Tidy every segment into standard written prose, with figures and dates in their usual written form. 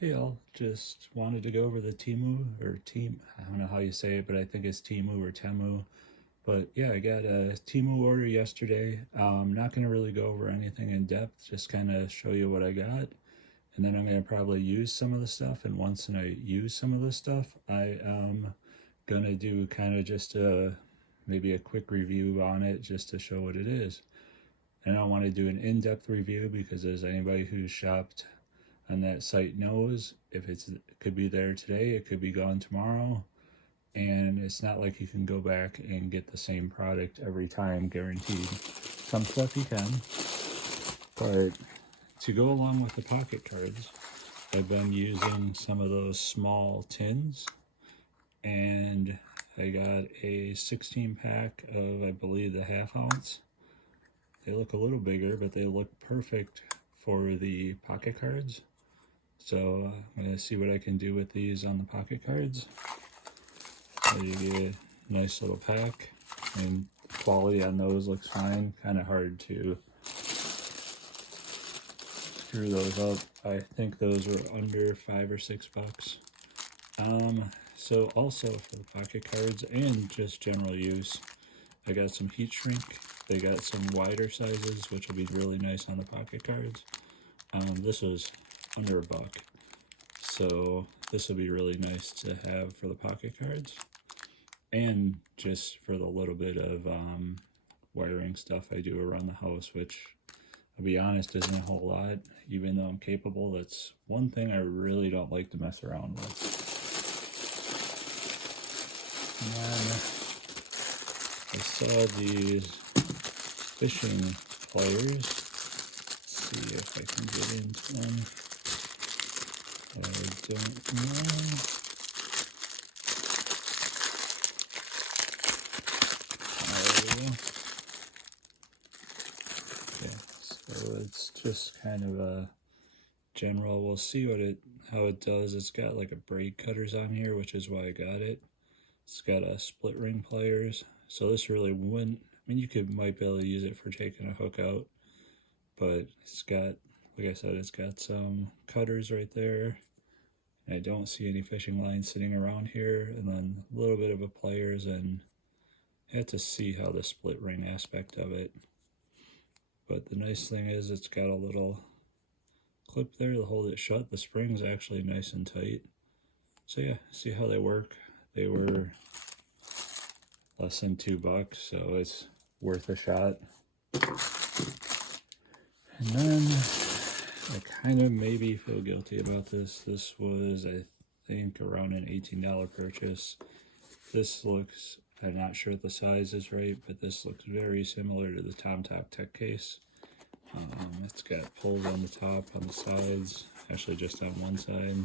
Hey all, just wanted to go over the Temu, or Team, I don't know how you say it, but I think it's Temu or Temu. But yeah, I got a Temu order yesterday. I'm not going to really go over anything in depth, just kind of show you what I got. And then I'm going to probably use some of the stuff. And once I use some of the stuff, I am going to do kind of just maybe a quick review on it just to show what it is. And I don't want to do an in-depth review because as anybody who's shopped on that site knows, if it could be there today, it could be gone tomorrow, and it's not like you can go back and get the same product every time guaranteed. Some stuff you can, but to go along with the pocket cards, I've been using some of those small tins, and I got a 16 pack of, I believe, the half ounce. They look a little bigger, but they look perfect for the pocket cards. So I'm going to see what I can do with these on the pocket cards. So you get a nice little pack, and quality on those looks fine. Kind of hard to screw those up. I think those were under $5 or $6. So also for the pocket cards and just general use, I got some heat shrink. They got some wider sizes, which will be really nice on the pocket cards. This was under $1. So this will be really nice to have for the pocket cards, and just for the little bit of wiring stuff I do around the house, which I'll be honest isn't a whole lot. Even though I'm capable, that's one thing I really don't like to mess around with. And then I saw these fishing pliers. Let's see if I can get into them. I don't know. Yeah, so it's just kind of a general. We'll see how it does. It's got like a braid cutters on here, which is why I got it. It's got a split ring pliers, so this really wouldn't. I mean, might be able to use it for taking a hook out, but it's got, like I said, it's got some cutters right there. I don't see any fishing lines sitting around here, and then a little bit of a pliers, and I had to see how the split ring aspect of it. But the nice thing is it's got a little clip there to hold it shut. The spring's actually nice and tight. So yeah, see how they work. They were less than $2, so it's worth a shot. And then I kind of maybe feel guilty about this. This was, I think, around an $18 purchase. This looks, I'm not sure if the size is right, but this looks very similar to the TomTop Tech case. It's got pulls on the top, on the sides, actually just on one side.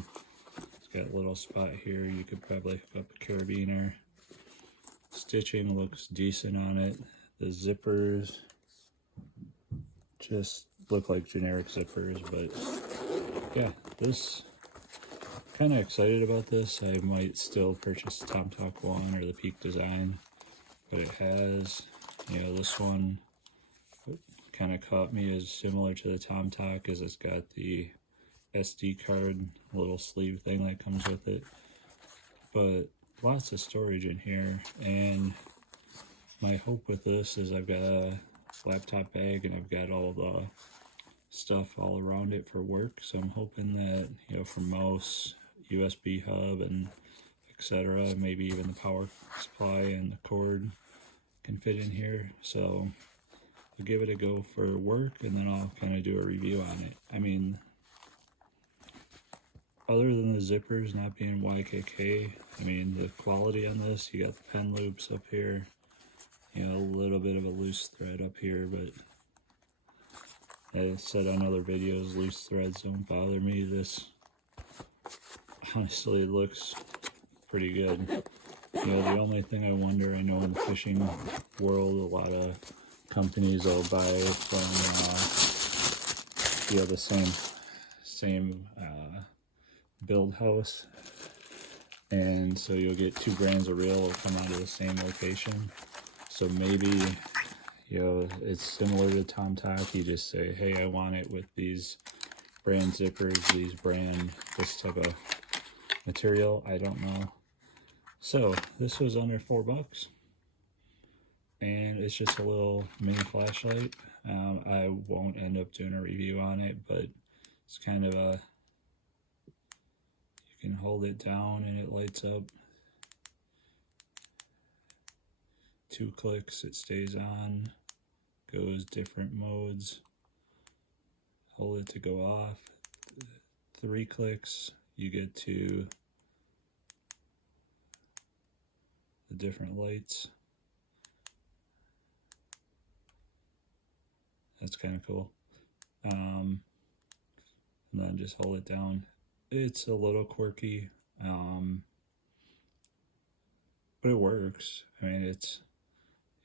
It's got a little spot here. You could probably hook up a carabiner. Stitching looks decent on it. The zippers just look like generic zippers, but yeah, this, kind of excited about this. I might still purchase the TomTop one or the Peak Design, but it has, this one kind of caught me as similar to the TomTop, because it's got the SD card little sleeve thing that comes with it, but lots of storage in here. And my hope with this is I've got a laptop bag and I've got all the stuff all around it for work, so I'm hoping that, for mouse, USB hub, and etc., maybe even the power supply and the cord can fit in here. So I'll give it a go for work, and then I'll kind of do a review on it. I mean, other than the zippers not being YKK, I mean, the quality on this, you got the pen loops up here, a little bit of a loose thread up here, but I said on other videos, loose threads don't bother me. This honestly looks pretty good. The only thing I wonder, I know in the fishing world, a lot of companies will buy from, the same build house, and so you'll get 2 brands of reel will come out of the same location. So maybe, it's similar to TomTop. You just say, hey, I want it with these brand zippers, these brand this type of material, I don't know. So this was under $4, and it's just a little mini flashlight. I won't end up doing a review on it, but it's kind of a, you can hold it down and it lights up. 2 clicks, it stays on, goes different modes. Hold it to go off. 3 clicks, you get to the different lights. That's kind of cool. And then just hold it down. It's a little quirky, but it works. I mean, it's,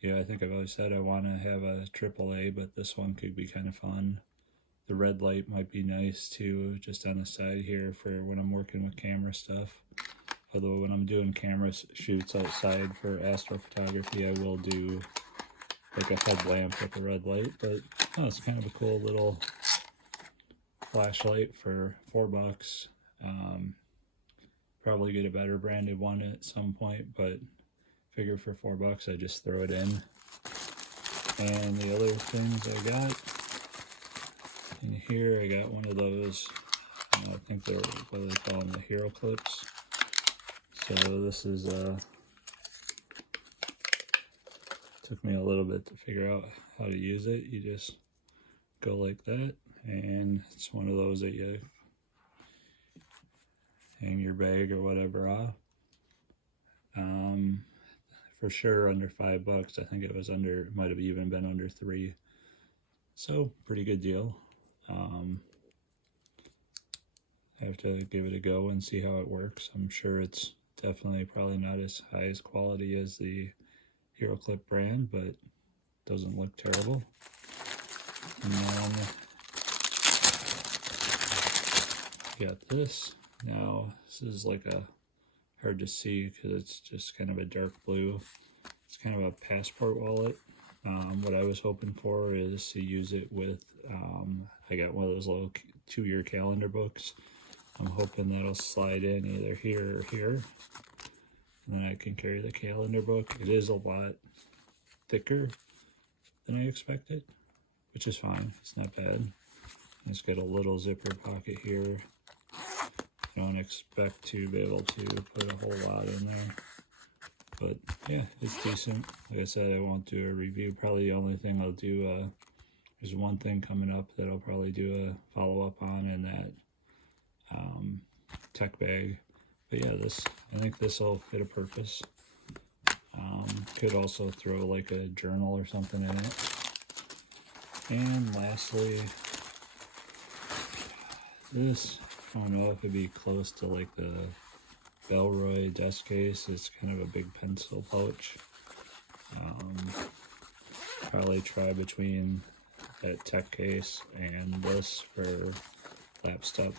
yeah, I think I've always said I want to have a AAA, but this one could be kind of fun. The red light might be nice too, just on the side here for when I'm working with camera stuff. Although when I'm doing camera shoots outside for astrophotography, I will do like a headlamp with a red light. But oh, it's kind of a cool little flashlight for $4. Probably get a better branded one at some point, but figure for $4 I just throw it in. And the other things I got in here, I got one of those, I think they're, what do they call them, the hero clips. So this is took me a little bit to figure out how to use it. You just go like that, and it's one of those that you hang your bag or whatever off. For sure under $5. I think it was under, might have even been under $3. So pretty good deal. I have to give it a go and see how it works. I'm sure it's definitely probably not as high as quality as the Hero Clip brand, but doesn't look terrible. And then got this. Now this is like a, hard to see because it's just kind of a dark blue. It's kind of a passport wallet. What I was hoping for is to use it with, I got one of those little 2-year calendar books. I'm hoping that'll slide in either here or here. And then I can carry the calendar book. It is a lot thicker than I expected, which is fine. It's not bad. It's got a little zipper pocket here. I don't expect to be able to put a whole lot in there. But yeah, it's decent. Like I said, I won't do a review. Probably the only thing I'll do, there's one thing coming up that I'll probably do a follow-up on, and that tech bag. But yeah, this, I think this will fit a purpose. Could also throw like a journal or something in it. And lastly, this, I don't know if it'd be close to like the Bellroy desk case. It's kind of a big pencil pouch. Probably try between that tech case and this for laptop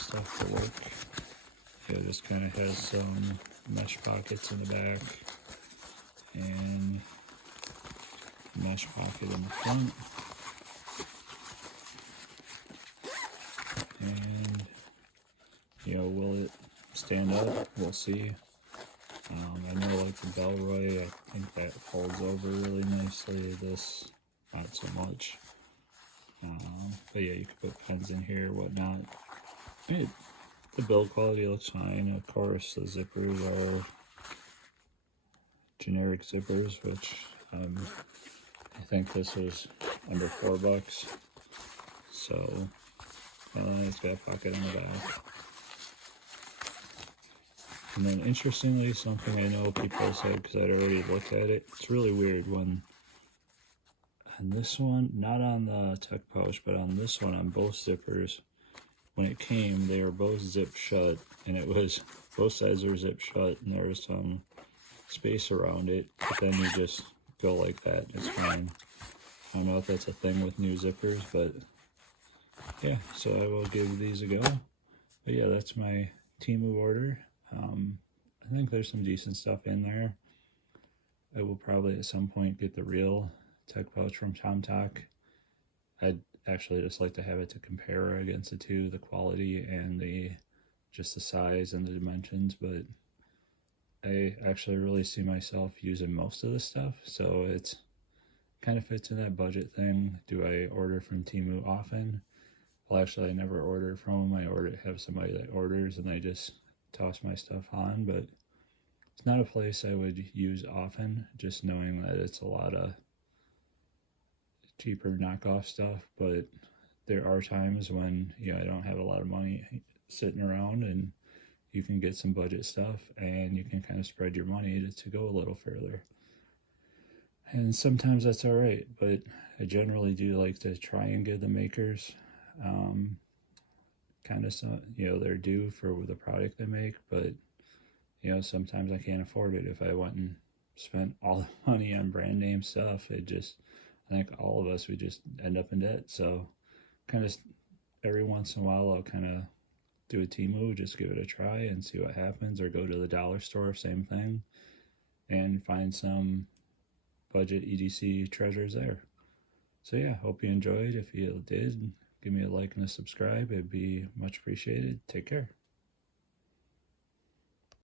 stuff for work. It just kind of has some mesh pockets in the back and mesh pocket in the front. And, you know, will it stand up? We'll see. I know like the Bellroy, I think that folds over really nicely. This, not so much. But yeah, you can put pens in here, whatnot. The build quality looks fine. Of course, the zippers are generic zippers, which I think this was under $4. So, and then it's got a pocket in the back. And then interestingly, something I know people said, because I'd already looked at it, it's really weird when, on this one, not on the tech pouch, but on this one, on both zippers, when it came, they were both zipped shut, and it was, both sides were zipped shut, and there was some space around it, but then you just go like that, it's fine. I don't know if that's a thing with new zippers, but yeah, so I will give these a go. But yeah, that's my Temu order. I think there's some decent stuff in there. I will probably at some point get the real tech pouch from TomTok. actually just like to have it to compare against the two, the quality and the just the size and the dimensions. But I actually really see myself using most of the stuff, so it's kind of fits in that budget thing. Do I order from Temu often? Well, actually, I never order from them. I have somebody that orders, and I just toss my stuff on. But it's not a place I would use often, just knowing that it's a lot of cheaper knockoff stuff. But there are times when I don't have a lot of money sitting around, and you can get some budget stuff, and you can kind of spread your money to go a little further. And sometimes that's all right, but I generally do like to try and give the makers kind of some, they're due for the product they make. But sometimes I can't afford it. If I went and spent all the money on brand name stuff, I think all of us would just end up in debt. So kind of every once in a while I'll kind of do a Temu, just give it a try and see what happens, or go to the dollar store, same thing, and find some budget EDC treasures there. So yeah, hope you enjoyed. If you did, give me a like and a subscribe. It'd be much appreciated. Take care.